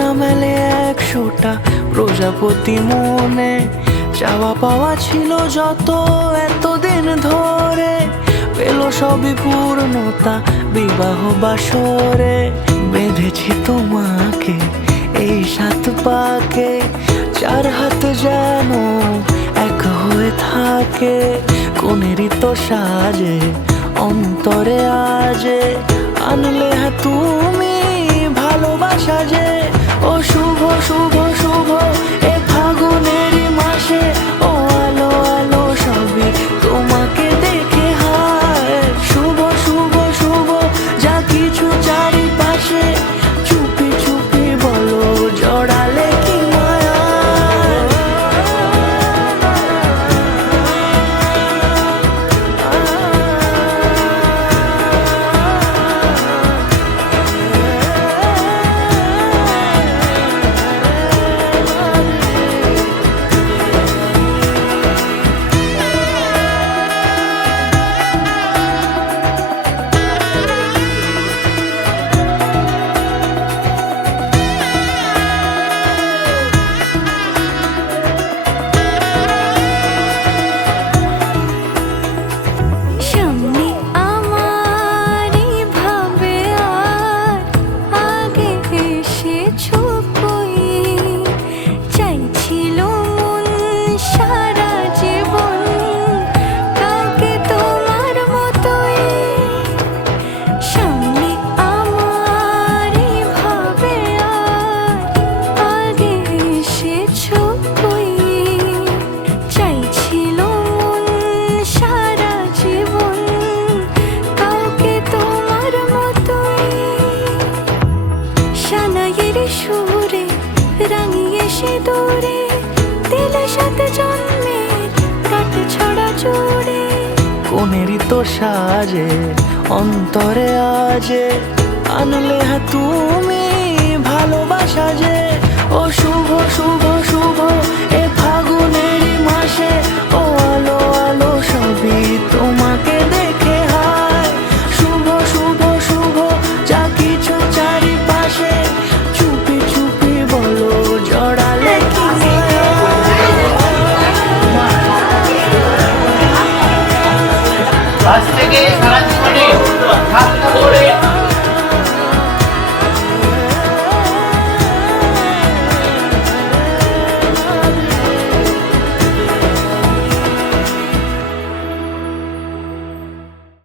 না মেলে 100টা প্রজাপতি মনে। চাওয়া পাওয়া ছিল যত এতদিন ধরে, পেল সবই পূর্ণতা বিবাহ বাসরে। বেঁধেছি তোমাকে এই 7 পাকে, 4 হাত যেন এক হয়ে থাকে। কোনেরই তো সাজে অন্তরে আজে, আনলে হ্যাঁ তুমি ভালোবাসা যে। ও শুভ শুভ শুভ এ ফাগুনেরই মাসে, ও আলো আলো সবই তোমাকে দেখে হায়। শুভ শুভ শুভ যা কিছু চারিপাশে, চুপি চুপি বলো জড়ালে কি মায়া। সুরে রাঙিয়ে সে দূরে দিলে 7 জন্মের কাট ছড়া জুড়ে। কোনেরই তো সাজে অন্তরে আজে, আনলে হ্যাঁ তুমি